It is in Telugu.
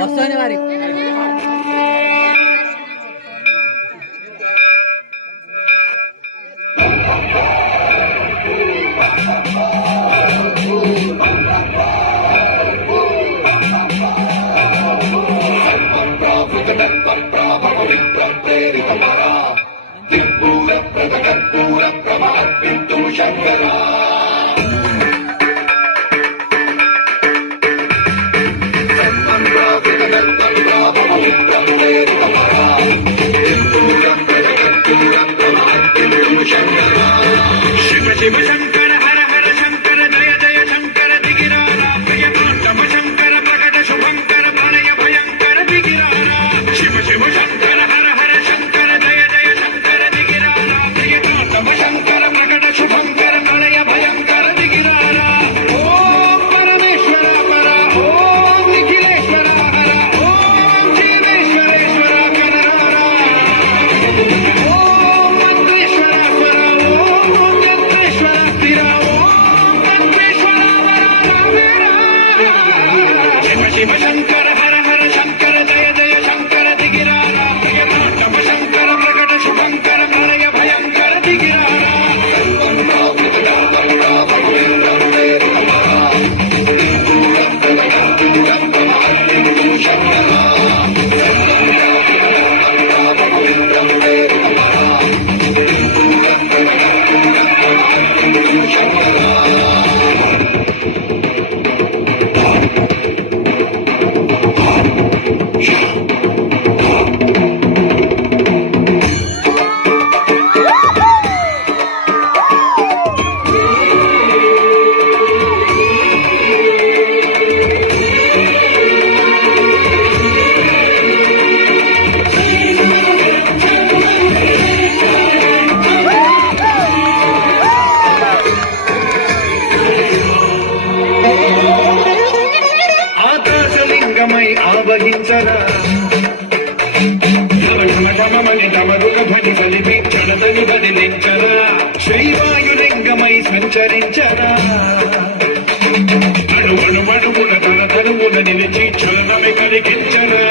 వస్తానే మరి शिव शिव शंकर हर हर शंकर जय जय शंकर दिगिरारा प्रियतोत्तम शंकर प्रकट शुभंकर प्रणय भयंकर दिगिरारा शिव शिव शंकर हर हर शंकर जय जय शंकर दिगिरारा प्रियतोत्तम शंकर प्रकट शुभंकर प्रणय भयंकर दिगिरारा ओम परमेश्वर पर ओम निखिलेश्वर हर ओम जीवेश्वरेश्वर कनरारा ओम मंत्रेश्वर पर ओम यंत्रेश्वर स्थिर ओम तत्वेश्वर शिव शिव शंकर हर हर शंकर जय जय शंकर दिगिरारा प्रियतोत्तम शंकर प्रकट शुभंकर प्रणय भयंकर दिगिरारा ఆకాశలింగమై ఆవహించరా ఢమఢమమని డమరుక ధ్వని బలిపించడతని బదిలించరా శ్రీవాయులింగమై సంచరించరా అణువణుమణువున తన తనువున నిలిచి చలనమి కలిగించరా